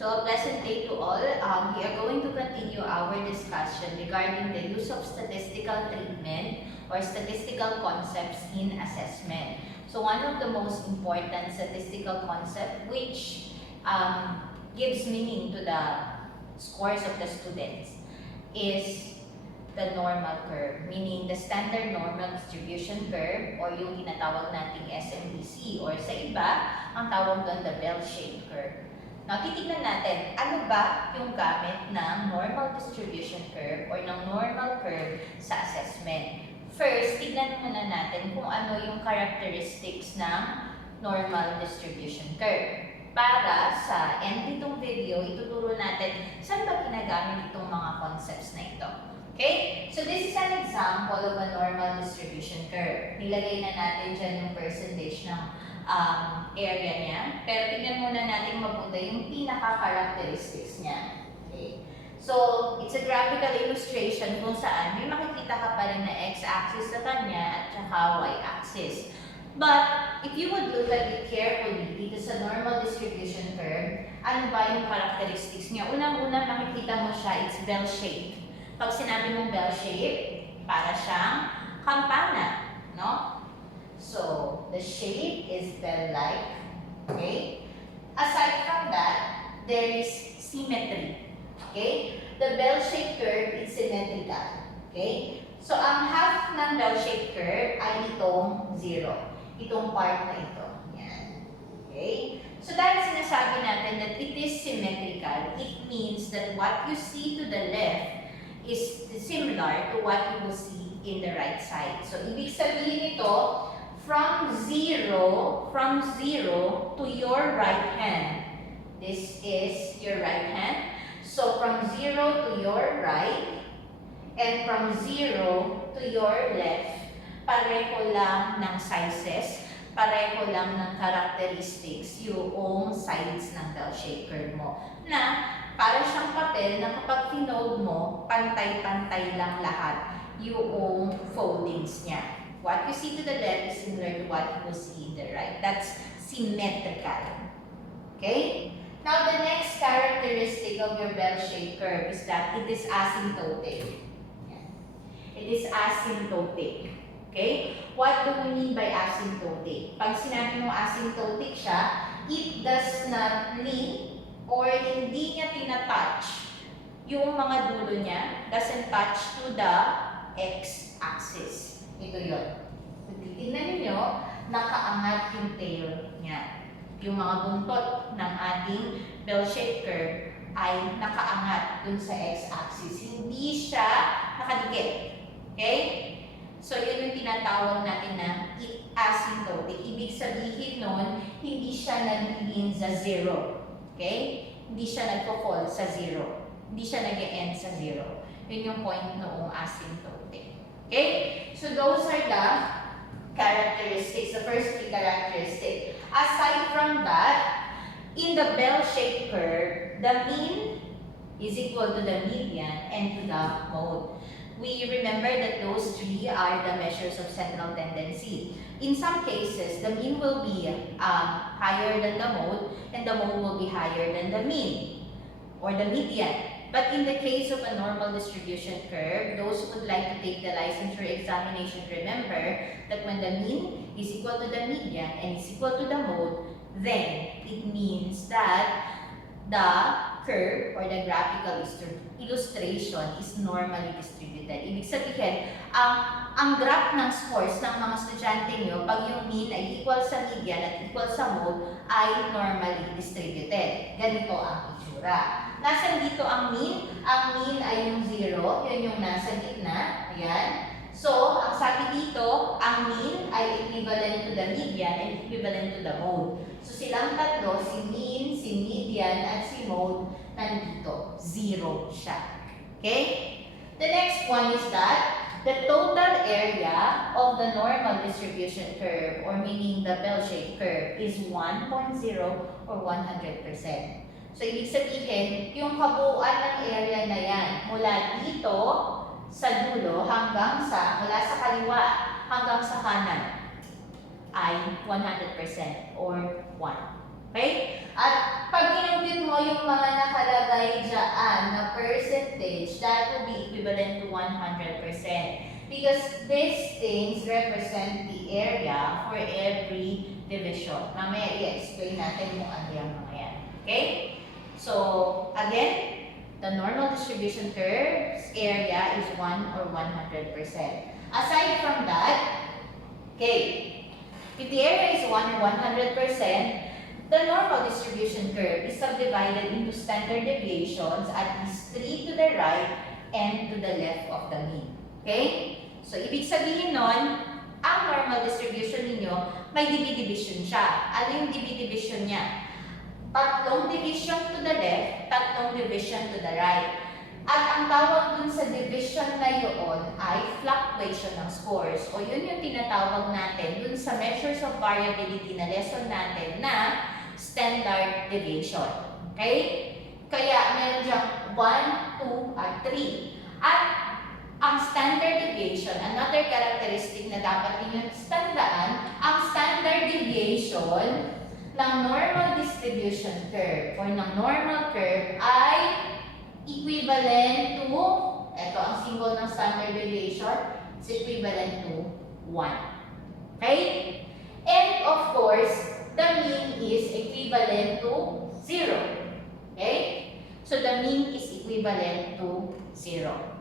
So a pleasant day to all. We are going to continue our discussion regarding the use of statistical treatment or statistical concepts in assessment. So one of the most important statistical concept which gives meaning to the scores of the students is the normal curve, meaning the standard normal distribution curve or yung tinatawag nating SMDC or sa iba, ang tawag doon the bell-shaped curve. Now, titignan natin, ano ba yung gamit ng normal distribution curve or ng normal curve sa assessment. First, tignan muna natin kung ano yung characteristics ng normal distribution curve. Para sa end nitong video, ituturo natin saan ba ginagamit itong mga concepts na ito. Okay? So, this is an example of a normal distribution curve. Nilagay na natin dyan yung percentage ng area niya. Pero tingnan muna natin mabuti yung pinaka-characteristics niya. Okay? So, it's a graphical illustration kung saan may makikita ka pa rin na x-axis sa kanya at saka y-axis. But, if you would look at it carefully dito sa normal distribution curve, ano ba yung characteristics niya? Unang-una makikita mo siya, it's bell-shaped. Pag sinabi mong bell-shaped, para siyang kampana, no? So, the shape is bell-like, okay? Aside from that, there is symmetry, okay? The bell-shaped curve is symmetrical, okay? So, ang half ng bell-shaped curve ay itong 0. Itong part na ito. Yan. Okay? So, dahil sinasabi natin that it is symmetrical, it means that what you see to the left is similar to what you will see in the right side. So, ibig sabihin ito, from zero to your right hand. This is your right hand. So, from 0 to your right and from 0 to your left, pareho lang ng sizes, pareho lang ng characteristics yung sides ng bell-shaped curve mo. Na para siyang papel na kapag pinode mo, pantay-pantay lang lahat yung foldings niya. What you see to the left is similar to what you will see in the right. That's symmetrical. Okay? Now, the next characteristic of your bell-shaped curve is that it is asymptotic. It is asymptotic. Okay? What do we mean by asymptotic? Pag sinabi mo asymptotic siya, it does not lean or hindi niya tinatouch yung mga dulo niya, doesn't touch to the x-axis. Ito yun. So, titignan ninyo, nakaangat yung tail niya. Yung mga buntot ng ating bell-shaped curve ay nakaangat dun sa x-axis. Hindi siya nakadikit. Okay? So, yun yung tinatawag natin na asymptotic. Ibig sabihin nun, hindi siya nag-lean sa 0. Okay? Hindi siya nagpo-fall sa 0. Hindi siya nag-end sa 0. Yun yung point noong asymptotic. Okay? So, those are the characteristics, the first three characteristics. Aside from that, in the bell-shaped curve, the mean is equal to the median and to the mode. We remember that those three are the measures of central tendency. In some cases, the mean will be higher than the mode, and the mode will be higher than the mean, or the median. But in the case of a normal distribution curve, those who would like to take the licensure examination remember that when the mean is equal to the median and is equal to the mode, then it means that the curve or the graphical illustration is normally distributed. Ibig sabihin, ang graph ng scores ng mga estudyante nyo, pag yung mean ay equal sa median at equal sa mode, ay normally distributed. Ganito ang itsura. Nasaan dito ang mean? Ang mean ay yung 0, yun yung nasa gitna. Ayan. So, ang sabi dito, ang mean ay equivalent to the median and equivalent to the mode. So, silang tatlo, si mean, si median, at si mode, nandito. 0 siya. Okay? The next one is that the total area of the normal distribution curve, or meaning the bell-shaped curve, is 1.0 or 100%. So, ibig sabihin, yung kabuuan ng area na yan, mula dito sa dulo hanggang sa, mula sa kaliwa hanggang sa kanan, ay 100% or 1. Okay? At pag in-compute mo yung mga percentage, that will be equivalent to 100%. Because these things represent the area for every division. Mamaya i-explain natin kung ano yung mga yan. Okay? So, again, the normal distribution curve's area is 1 or 100%. Aside from that, okay, if the area is 1 or 100%, the normal distribution curve is subdivided into standard deviations at least 3 to the right and to the left of the mean. Okay? So, ibig sabihin nun, ang normal distribution ninyo, may division siya. Ano yung division niya? Tatlong division to the left, tatlong division to the right. At ang tawag dun sa division na yun ay fluctuation ng scores. O yun yung tinatawag natin dun sa measures of variability na lesson natin na standard deviation. Okay? Kaya meron diyang 1, 2, at 3. At ang standard deviation, another characteristic na dapat niyo tandaan, ang standard deviation ng normal distribution curve or ng normal curve ay equivalent to, ito ang symbol ng standard deviation, it's equivalent to 1. Okay? And of course, the mean is equivalent to 0. Okay? So the mean is equivalent to 0.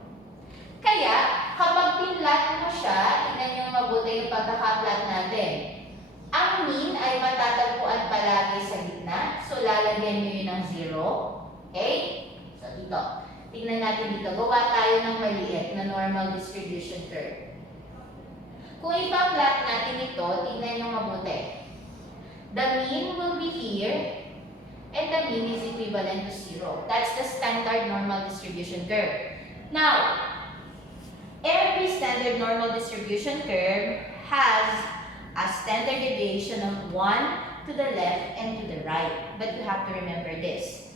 Kaya, kapag pinlat mo siya, tingnan nyo mabuti yung pagkaka-plot natin. Ang mean ay matatagpuan palagi sa gitna. So, lalagyan nyo yun ng 0. Okay? So, dito. Tingnan natin dito. Gawa tayo ng maliit na normal distribution curve. Kung ipa-plot natin ito, tingnan nyo mabuti. The mean will be here, and the mean is equivalent to 0. That's the standard normal distribution curve. Now, every standard normal distribution curve has a standard deviation of 1 to the left and to the right. But you have to remember this.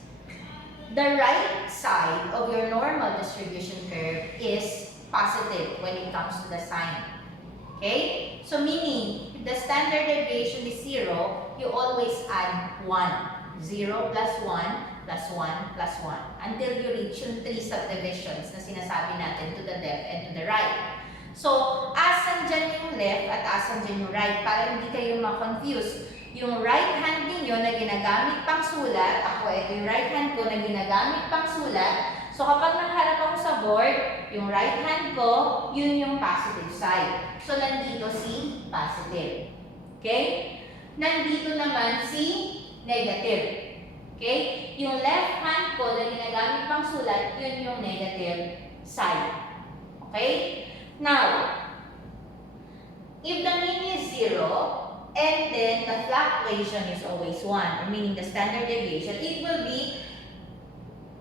The right side of your normal distribution curve is positive when it comes to the sign. Okay? So meaning, if the standard deviation is 0, you always add 1. 0 plus 1 plus 1 plus 1 until you reach yung 3 subdivisions na sinasabi natin to the left and to the right. So, asan dyan yung left at asan dyan yung right para hindi kayo ma-confuse. Yung right hand ninyo na ginagamit pang sulat, ako ito yung right hand ko na ginagamit pang sulat. So, kapag nagharap ako sa board, yung right hand ko, yun yung positive side. So, nandito si positive. Okay? Nandito naman si negative. Okay? Yung left hand ko na ginagamit pang sulat, yun yung negative side. Okay? Now, if the mean is 0, and then the fluctuation is always 1, meaning the standard deviation, it will be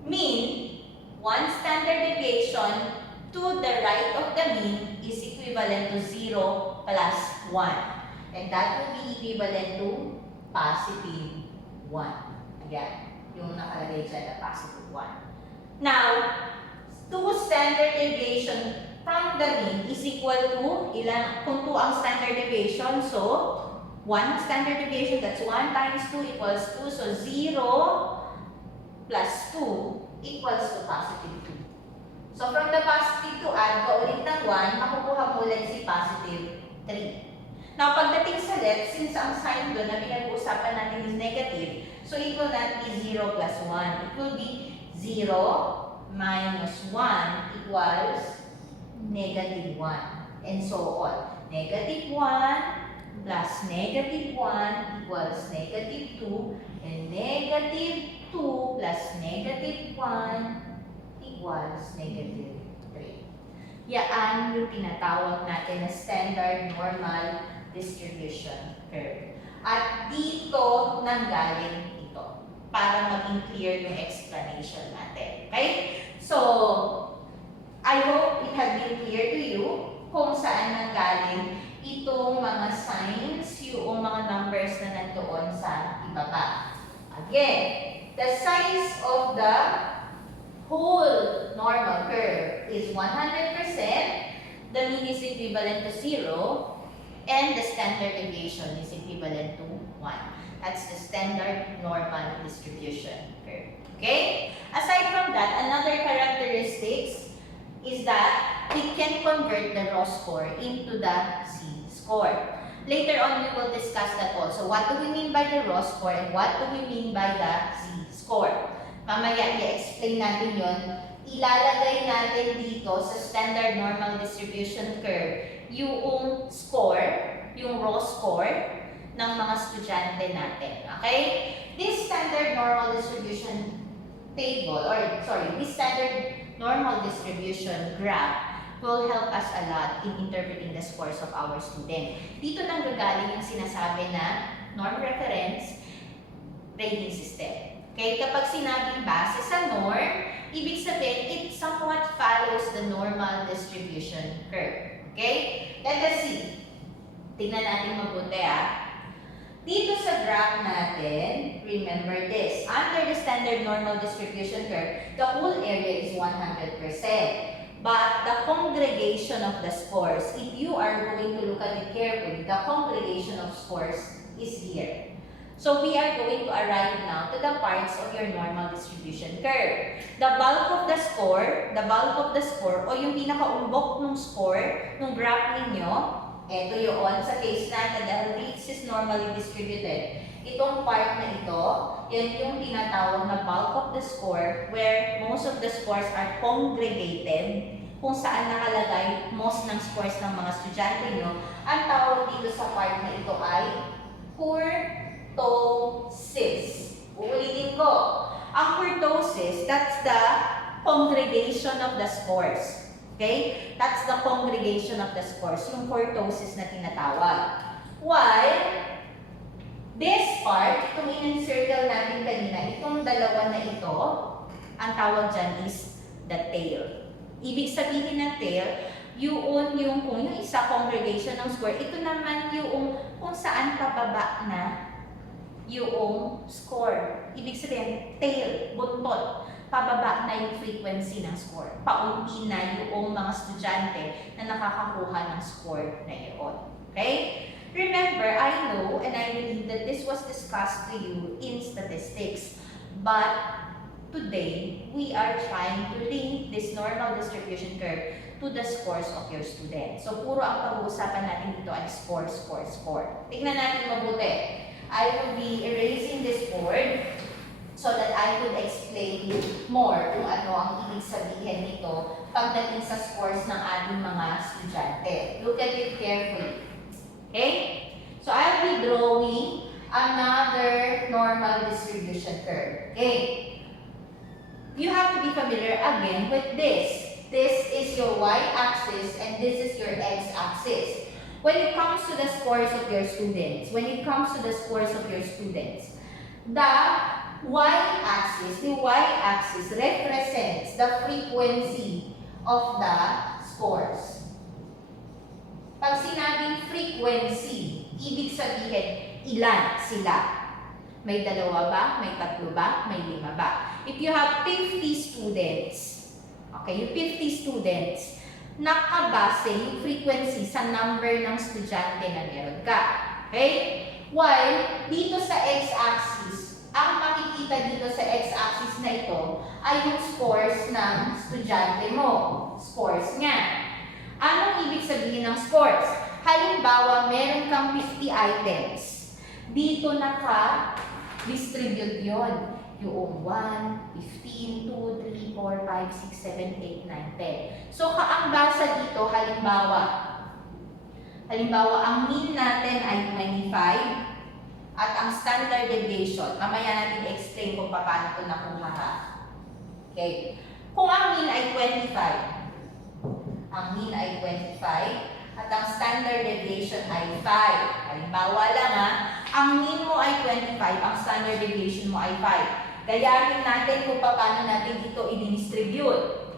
mean 1 standard deviation to the right of the mean is equivalent to 0 plus 1. And that will be equivalent to positive 1. Again, yung nakalagay dyan na positive 1. Now, 2 standard deviation from the mean is equal to ilan? Kung 2 ang standard deviation, so 1 standard deviation, that's 1 times 2 equals 2. So 0 plus 2 equals to positive 2. So from the positive 2, add ka ulit ng 1, makukuha mo ulit si positive 3. Now, pagdating sa left, since ang sign doon na pinag-uusapan natin is negative, so it will not be 0 plus 1. It will be 0 minus 1 equals negative 1, and so on. Negative 1 plus negative 1 equals negative 2, and negative 2 plus negative 1 equals negative 3. Yan yung tinatawag natin na standard normal distribution curve. At dito nanggaling ito para maging clear yung explanation natin. Okay? So, I hope it has been clear to you kung saan nanggaling itong mga signs, yung mga numbers na nandoon sa ibaba. Again, the size of the whole normal curve is 100%, the mean is equivalent to 0, and the standard deviation is equivalent to 1. That's the standard normal distribution curve. Okay? Aside from that, another characteristic statistics is that we can convert the raw score into the Z-score. Later on, we will discuss that also. What do we mean by the raw score and what do we mean by the Z-score? Mamaya, i-explain natin yon. Ilalagay natin dito sa standard normal distribution curve yung score, yung raw score ng mga estudyante natin. Okay? This standard normal distribution table, this standard normal distribution graph will help us a lot in interpreting the scores of our student. Dito nang gagaling yung sinasabi na norm reference rating system. Okay, kapag sinabing base sa norm, ibig sabihin it somewhat follows the normal distribution curve. Okay? Let us see. Tingnan natin mabuti Dito sa graph natin, remember this. Under the standard normal distribution curve, the whole area is 100%. But the congregation of the scores, if you are going to look at it carefully, the congregation of scores is here. So we are going to arrive now to the parts of your normal distribution curve. The bulk of the score, o yung pinakaumbok ng score, ng graph ninyo, eto yun, sa case natin, dahil this is normally distributed. Itong part na ito, yan yung tinatawag na bulk of the score, where most of the scores are congregated, kung saan nakalagay most ng scores ng mga estudyante nyo. Ang tawag dito sa part na ito ay kurtosis. Uulitin ko. Ang kurtosis, that's the congregation of the scores. Okay? That's the congregation of the scores, yung kurtosis na tinatawag. While this part, itong in-encircle natin kanina, itong dalawa na ito, ang tawag dyan is the tail. Ibig sabihin ng tail, yung kung yung isa congregation ng score, ito naman yung kung saan pababa na yung score. Ibig sabihin, tail, buntot, pababa na yung frequency ng score. Paunti na yung mga estudyante na nakakakuha ng score na iyon. Okay? Remember, I know and I believe that this was discussed to you in statistics, but today we are trying to link this normal distribution curve to the scores of your students. So, puro ang pag-uusapan natin dito ay score, score, score. Tingnan natin mabuti. I will be erasing this board so that I could explain more kung ano ang ibig sabihin nito pagdating sa scores ng ating mga estudyante. Look at it carefully. Okay? So, I'll be drawing another normal distribution curve. Okay? You have to be familiar again with this. This is your y-axis and this is your x-axis. When it comes to the scores of your students, the y-axis represents the frequency of the scores. Pag sinabing frequency, ibig sabihin, ilan sila? May dalawa ba? May tatlo ba? May lima ba? If you have 50 students, okay, yung 50 students, nakabase yung frequency sa number ng estudyante na meron ka. Okay? While dito sa x-axis, ang makikita dito sa x-axis na ito ay yung scores ng estudyante mo. Scores nga. Anong ibig sabihin ng scores? Halimbawa, meron kang 50 items. Dito naka-distribute yon. Yung 1, 15, 2, 3, 4, 5, 6, 7, 8, 9, 10. So, ang basa dito, halimbawa, ang mean natin ay 25 at ang standard deviation, mamaya natin explain kung paano ito nakuha. Okay. Kung ang mean ay 25, at ang standard deviation ay 5. Halimbawa lang ang mean mo ay 25, ang standard deviation mo ay 5. Gayahin natin kung paano natin ito i-distribute.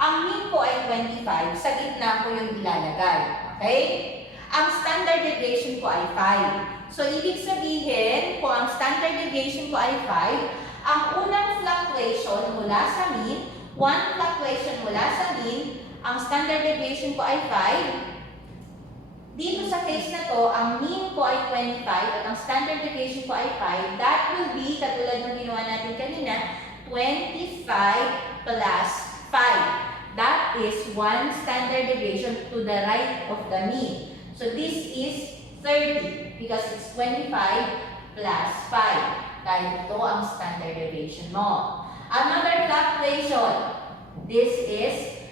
Ang mean ko ay 25, sa gitna ko yung ilalagay. Okay? Ang standard deviation ko ay 5. So, ibig sabihin, kung ang standard deviation ko ay 5, ang unang fluctuation mula sa mean, 1 fluctuation mula sa mean, ang standard deviation ko ay 5. Dito sa case na to, ang mean ko ay 25 at ang standard deviation ko ay 5. That will be, katulad ng ginawa natin kanina, 25 plus 5. That is 1 standard deviation to the right of the mean. So this is 30 because it's 25 plus 5. Dahil ito ang standard deviation mo. Another fluctuation. This is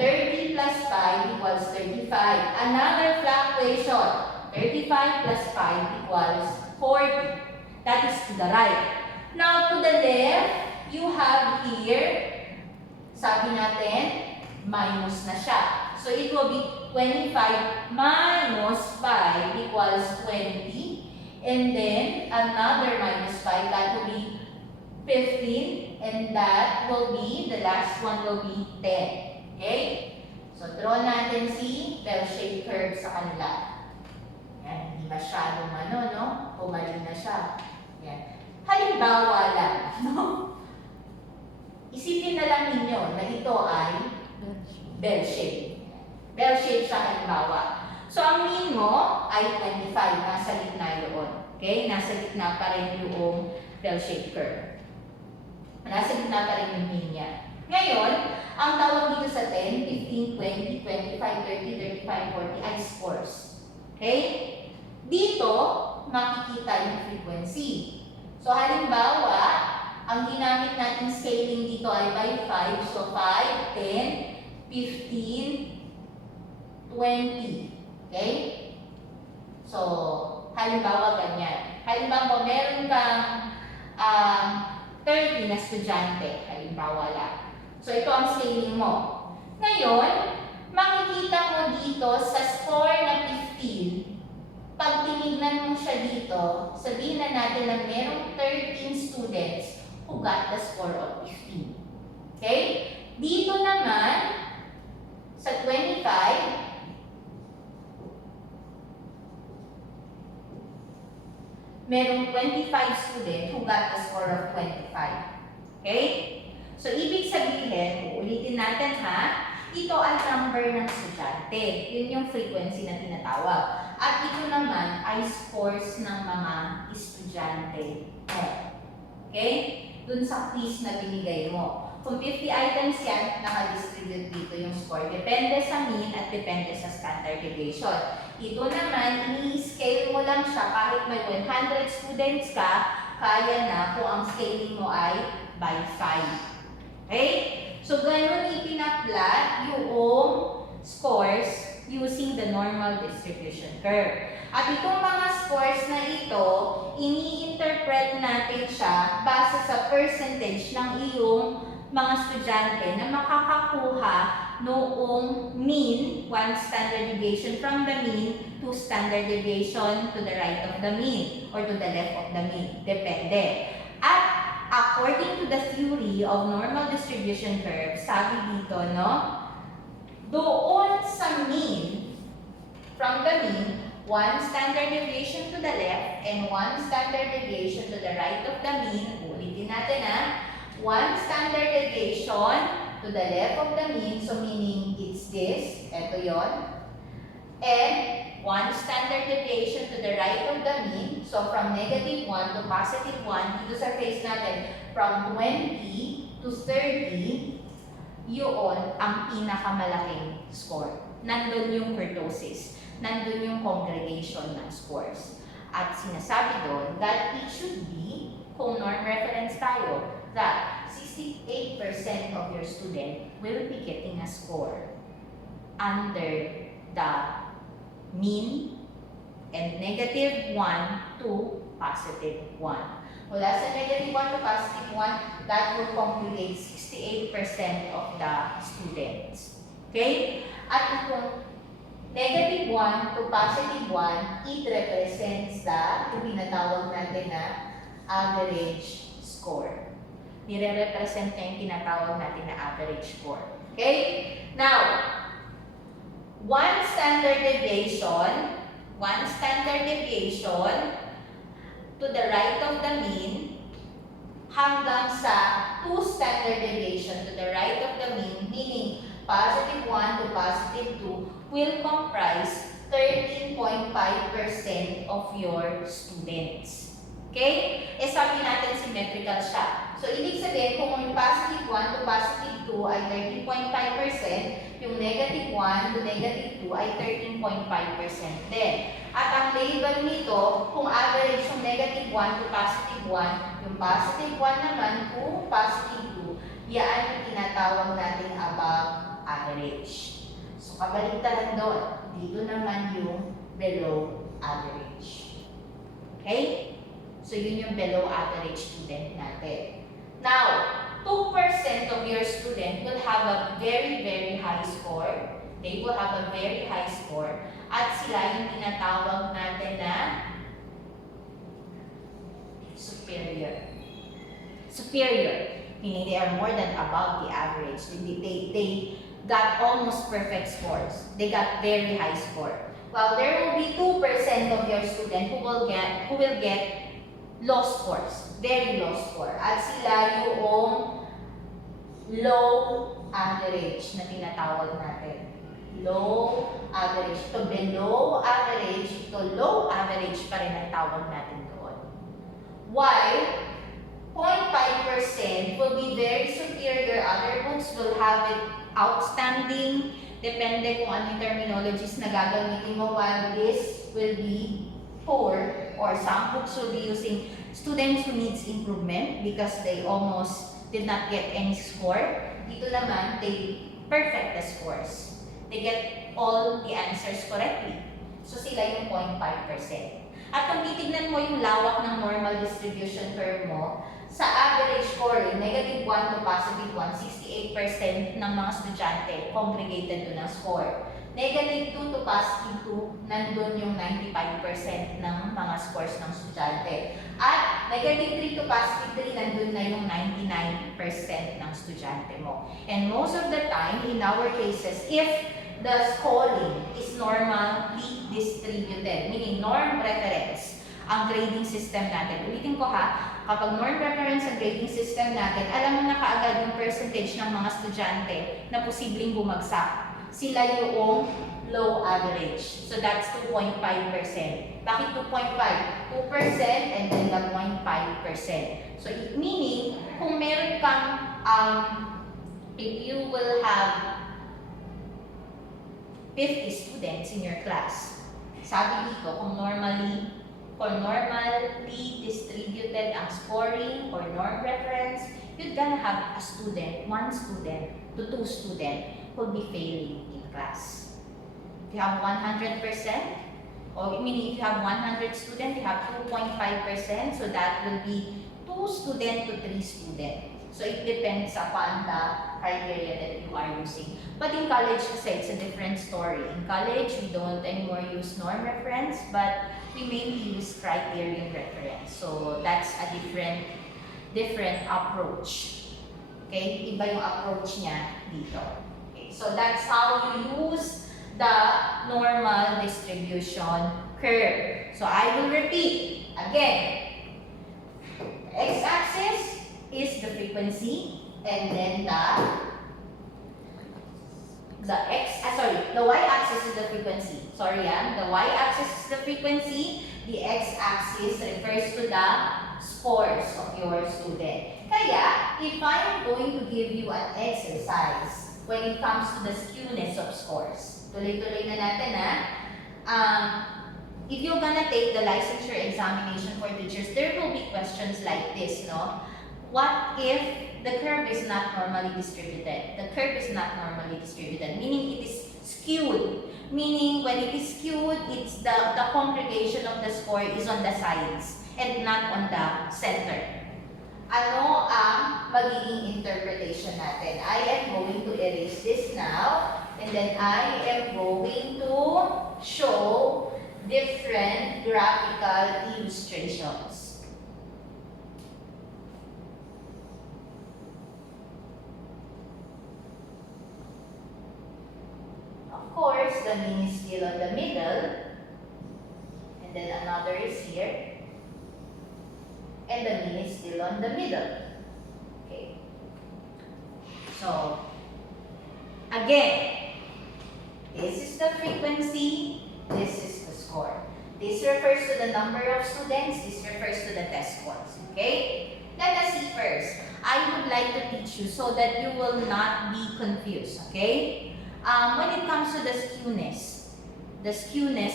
30 plus 5 equals 35. Another fluctuation. 35 plus 5 equals 40. That is to the right. Now, to the left, you have here, sabi natin, minus na siya. So, it will be 25 minus 5 equals 20. And then, another minus 5, that will be 15. And that will be, the last one will be 10. Okay? So, draw natin si bell-shaped curve sa kanila. Yan, hindi masyadong pumaling na siya. Yan. Halimbawa lang, no? Isipin na lang ninyo na ito ay bell-shaped. Bell-shaped siya halimbawa. So, ang mean mo ay 25. Nasa gitna yun. Okay? Nasa gitna pa rin yung bell-shaped curve. Nasa gitna pa rin yung mean niya. Ngayon, ang tawag dito sa 10, 15, 20, 25, 30, 35, 40 ay scores. Okay? Dito, makikita yung frequency. So, halimbawa, ang ginamit natin scaling dito ay by 5. So, 5, 10, 15, 20. Okay? So, halimbawa ganyan. Halimbawa, meron kang 30 na estudyante. Halimbawa lang. So, ito ang scaling mo. Ngayon, makikita mo dito sa score na 15, pag tinignan mo siya dito, sabihin na natin na merong 13 students who got the score of 15. Okay? Dito naman, sa 25, merong 25 students who got the score of 25. Okay? So, ibig sabihin, ulitin natin ha, ito ay number ng estudyante. Yun yung frequency na tinatawag. At ito naman ay scores ng mga estudyante mo. Okay? Dun sa quiz na binigay mo. Kung 50 items yan, naka-distribute dito yung score. Depende sa mean at depende sa standard deviation. Ito naman, ini-scale mo lang siya kahit may 100 students ka, kaya na kung ang scaling mo ay by 5. Okay? So, ganun ipinaplat yung scores using the normal distribution curve. At itong mga scores na ito, ini-interpret natin siya base sa percentage ng iyong mga estudyante na makakakuha noong mean, 1 standard deviation from the mean, 2 standard deviation to the right of the mean or to the left of the mean. Depende. At according to the theory of normal distribution curve, sabi dito, no? Doon sa mean, from the mean, 1 standard deviation to the left and 1 standard deviation to the right of the mean. Ulitin natin ha. 1 standard deviation to the left of the mean, so meaning it's this, ito yon. And 1 standard deviation to the right of the mean, so from negative 1 to positive 1, dito sa case natin, from 20 to 30, yun ang pinakamalaking score. Nandun yung kurtosis, nandun yung congregation ng scores. At sinasabi doon that it should be, kung norm reference tayo, that 68% of your student will be getting a score under the mean and negative 1 to positive 1. Mula sa negative 1 to positive 1, that will compute 68% of the students. Okay? At itong negative 1 to positive 1, it represents the, kung tinatawag natin na average score. Nire-represent niya yung tinatawag natin na average score. Okay? Now, 1 standard deviation to the right of the mean hanggang sa 2 standard deviation to the right of the mean, meaning positive 1 to positive 2, will comprise 13.5% of your students. Okay? Eh sabi natin symmetrical siya. So, ibig sabihin, kung yung positive 1 to positive 2 2 ay 13.5%, yung negative 1 to negative 2 ay 13.5% din. At ang label nito, kung average yung negative 1 to positive 1, yung positive 1 naman to positive 2, yan yung tinatawag natin above average. So, kabaligtaran doon. Dito naman yung below average. Okay? So, yun yung below average student natin. Now, 2% of your student will have a very, very high score. They will have a very high score. At sila yung tinatawag natin na superior. Superior. Meaning they are more than above the average. They got almost perfect scores. They got very high score. Well, there will be 2% of your student who will get low scores, very low score. At sila yung low average na tinatawag natin. Low average. Ito below average, ito low average pa rin ang tawag natin doon. While 0.5% will be very superior, other books will have it outstanding, depende kung anong terminologies na gagamitin mo, while this will be poor, or some books will be using students who needs improvement because they almost did not get any score. Dito naman, they perfect the scores. They get all the answers correctly. So sila yung 0.5%. At kung titignan mo yung lawak ng normal distribution curve mo, sa average scoring, negative 1 to positive 1, 68% ng mga estudyante congregated doon ang score. Negative 2 to positive 2, nandun yung 95% ng mga scores ng estudyante. At negative 3 to positive 3, nandun na yung 99% ng estudyante mo. And most of the time, in our cases, if the scoring is normally distributed, meaning norm preference, ang grading system natin. Ulitin ko ha, kapag norm preference ang grading system natin, alam mo na kaagad yung percentage ng mga estudyante na posibleng bumagsak. Sila yung low average. So that's 2.5%. Bakit 2.5? 2% and then the 0.5%. So meaning, kung meron kang, if you will have 50 students in your class, sabi dito, kung normally distributed ang scoring or norm reference, you're gonna have a student, 1 student to 2 student will be failing in class. If you have 100%, or meaning if you have 100 students, you have 2.5%, so that will be 2 student to 3 student. So it depends upon the criteria that you are using. But in college, kasi it's a different story. In college, we don't anymore use norm reference, but we mainly use criterion reference. So that's a different approach. Okay? Iba yung approach niya dito. Okay? So that's how you use the normal distribution curve. So I will repeat again. X-axis is the frequency, and then the y-axis is the frequency. The y-axis is the frequency, the x-axis refers to the scores of your student. Kaya, if I am going to give you an exercise when it comes to the skewness of scores, tuloy-tuloy na natin if you're gonna take the licensure examination for teachers, there will be questions like this, no? What if the curve is not normally distributed? The curve is not normally distributed, meaning it is skewed. Meaning when it is skewed, it's the congregation of the score is on the sides and not on the center. Ano ang magiging interpretation natin? I am going to erase this now, and then I am going to show different graphical illustrations. Of course, the mean is still on the middle, and then another is here, and the mean is still on the middle. Okay. So, again, this is the frequency, this is the score. This refers to the number of students, this refers to the test scores. Okay? Let us see first. I would like to teach you so that you will not be confused, okay? When it comes to the skewness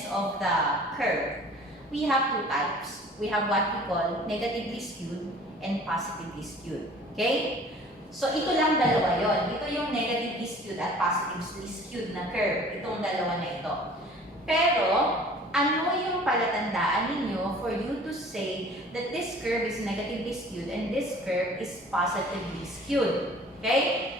of the curve, we have two types. We have what we call negatively skewed and positively skewed, okay? So, ito lang dalawa yon. Ito yung negatively skewed at positively skewed na curve. Itong dalawa na ito. Pero, ano yung palatandaan ninyo for you to say that this curve is negatively skewed and this curve is positively skewed? Okay?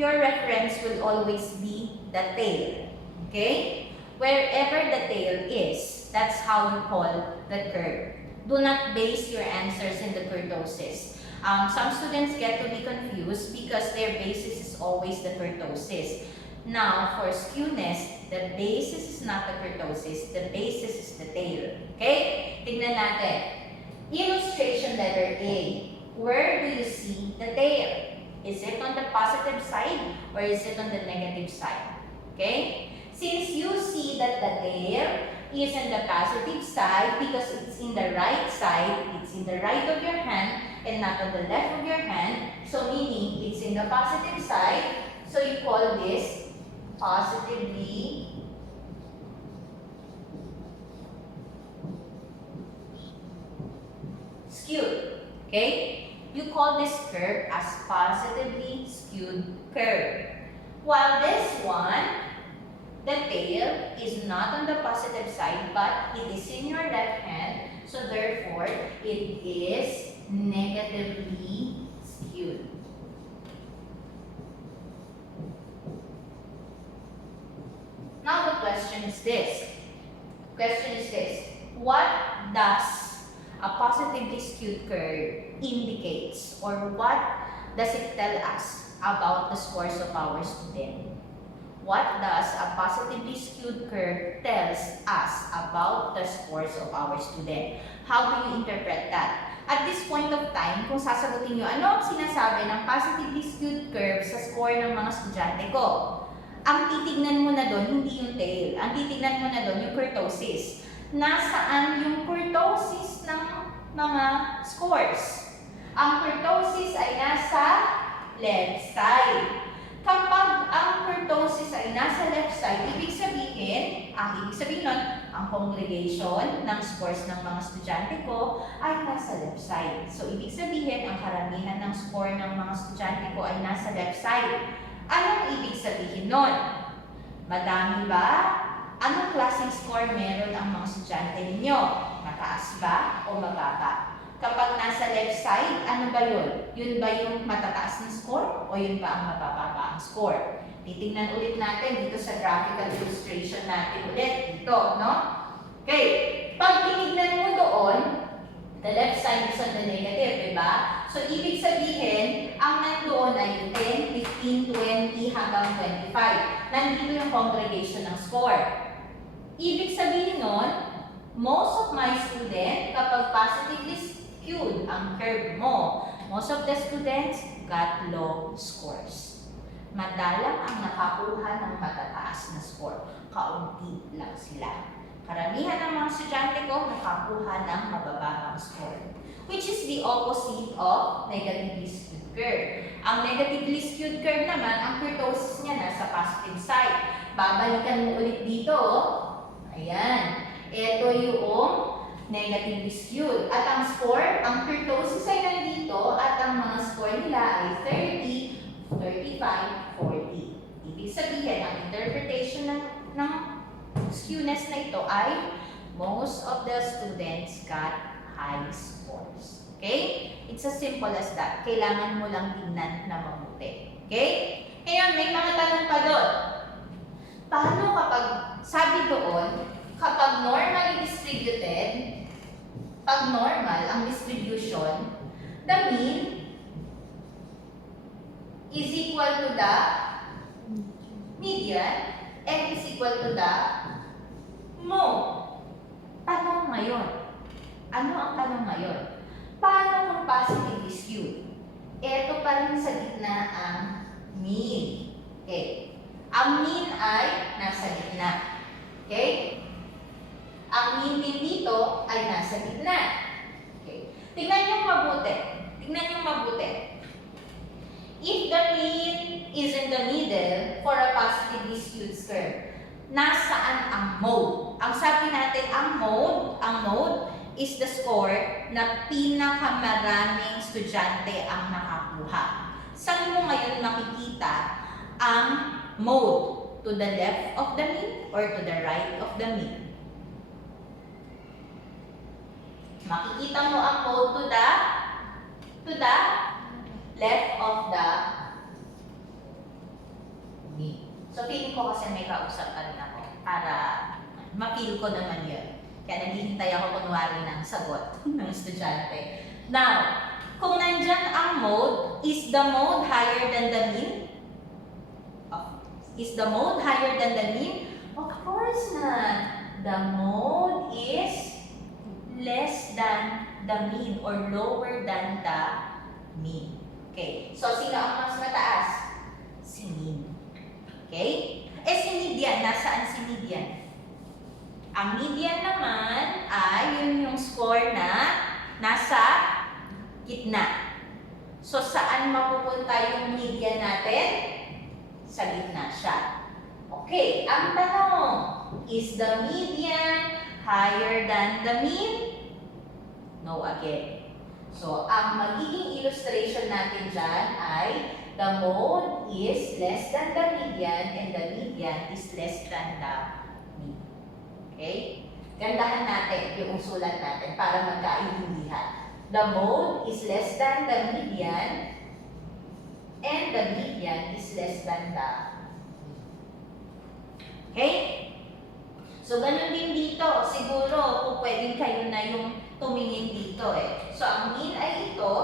Your reference will always be the tail. Okay? Wherever the tail is, that's how you call the curve. Do not base your answers in the kurtosis. Some students get to be confused because their basis is always the kurtosis. Now, for skewness, the basis is not the kurtosis, the basis is the tail. Okay? Tignan natin. Illustration letter A. Where do you see the tail? Is it on the positive side or is it on the negative side? Okay? Since you see that the tail is on the positive side because it's in the right side, it's in the right of your hand and not on the left of your hand, so meaning it's in the positive side, so you call this positively skewed. Okay? You call this curve as positively skewed curve. While this one, the tail is not on the positive side, but it is in your left hand, so therefore, it is negatively skewed. Now the question is this. What does a positively skewed curve indicates, or what does it tell us about the scores of our student? What does a positively skewed curve tells us about the scores of our student? How do you interpret that? At this point of time, kung sasagutin nyo, ano ang sinasabi ng positively skewed curve sa score ng mga estudyante ko? Ang titignan mo na doon, hindi yung tail. Ang titignan mo na doon, yung kurtosis. Nasaan yung kurtosis ng mga scores? Ang kurtosis ay nasa left side. Kapag ang kurtosis ay nasa left side, ibig sabihin nun, ang congregation ng scores ng mga estudyante ko ay nasa left side. So, ibig sabihin, ang karamihan ng score ng mga estudyante ko ay nasa left side. Anong ibig sabihin nun? Madami ba? Anong klaseng score meron ang mga estudyante ninyo? Mataas ba o mababa? Kapag nasa left side, ano ba yun? Yun ba yung matataas na score o yun ba ang mababa ang score? Titingnan ulit natin dito sa graphical illustration natin ulit. Dito, no? Okay. Pag tinignan mo doon, the left side is on the negative, diba? So, ibig sabihin, ang nandoon ay 10, 15, 20, hanggang 25. Nandito yung congregation ng score. Ibig sabihin nun, most of my student, kapag positively skewed ang curve mo, most of the students got low scores. Madalang ang nakakuha ng matataas na score. Kaunti lang sila. Karamihan ng mga estudyante ko nakakuha ng mabababang score, which is the opposite of negatively skewed curve. Ang negatively skewed curve naman, ang kurtosis niya nasa positive side. Babalikan mo ulit dito, ayan. Ito yung negatively skewed. At ang score, ang kurtosis ay nandito at ang mga score nila ay 30, 35, 40. Ibig sabihin, ang interpretation ng skewness na ito ay most of the students got high scores. Okay? It's as simple as that. Kailangan mo lang tingnan na mabuti. Okay? Ngayon, may mga tanong pa doon. Paano kapag, sabi doon, kapag normally distributed, pag normal ang distribution, the mean is equal to the median and is equal to the mode. Tanong ngayon. Ano ang tanong ngayon? Paano kung positively skewed? Ito pa rin sa gitna ang mean. Okay. Ang mean ay nasa gitna. Okay? Ang mean din dito ay nasa gitna. Okay. Tingnan niyo mabuti. if the mean is in the middle for a positively skewed curve, nasaan ang mode? Ang sabi natin, ang mode is the score na pinakamaraming estudyante ang nakakuha. Saan mo ngayon makikita ang mode? To the left of the mean or to the right of the mean? Makikita mo ang mode to the left of the mean. So, feeling ko kasi may kausap pa rin ako para ma-feel ko naman yun. Kaya naghihintay ako kunwari ng sagot ng estudyante. Now, kung nandyan ang mode, is the mode higher than the mean? Is the mode higher than the mean? Of course not. The mode is less than the mean or lower than the mean. Okay. So, sino ang mas mataas? Si mean. Okay? Si median. Nasaan si median? Ang median naman ay yun yung score na nasa gitna. So, saan mapupunta yung median natin? Sa gitna siya. Okay, ang tanong, is the median higher than the mean? No again. So, ang magiging illustration natin dyan ay the mode is less than the median and the median is less than the mean. Okay? Gandahan natin yung usulan natin para magkaintindihan. The mode is less than the median and the median is less than the mean. Okay? So, ganun din dito. Siguro, kung pwedeng kayo na yung tumingin dito eh. So, ang mean ay ito,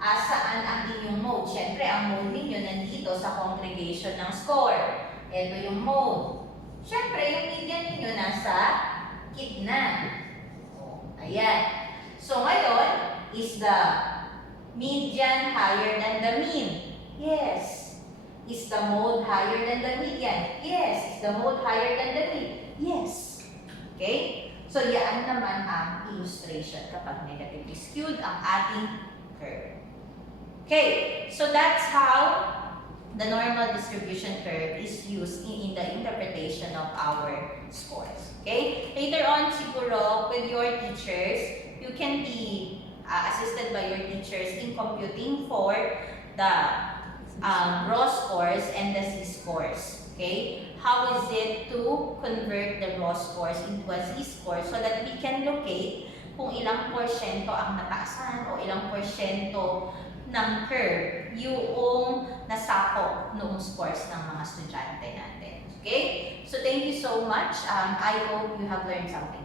saan ang inyong mode? Siyempre, ang mode ninyo nandito sa congregation ng score. Ito yung mode. Siyempre, yung median ninyo nasa gitna. Ayan. So, ngayon, is the median higher than the mean? Yes. Is the mode higher than the median? Yes. Is the mode higher than the mean? Yes. Okay? So, yan naman ang illustration kapag negatively skewed ang ating curve. Okay. So, that's how the normal distribution curve is used in the interpretation of our scores. Okay? Later on, siguro, with your teachers, you can be assisted by your teachers in computing for the raw scores and the z-scores. Okay? How is it to convert the raw scores into a z-score so that we can locate kung ilang porsyento ang nataasan o ilang porsyento ng curve yung nasakop noong scores ng mga estudyante natin. Okay? So, thank you so much. I hope you have learned something.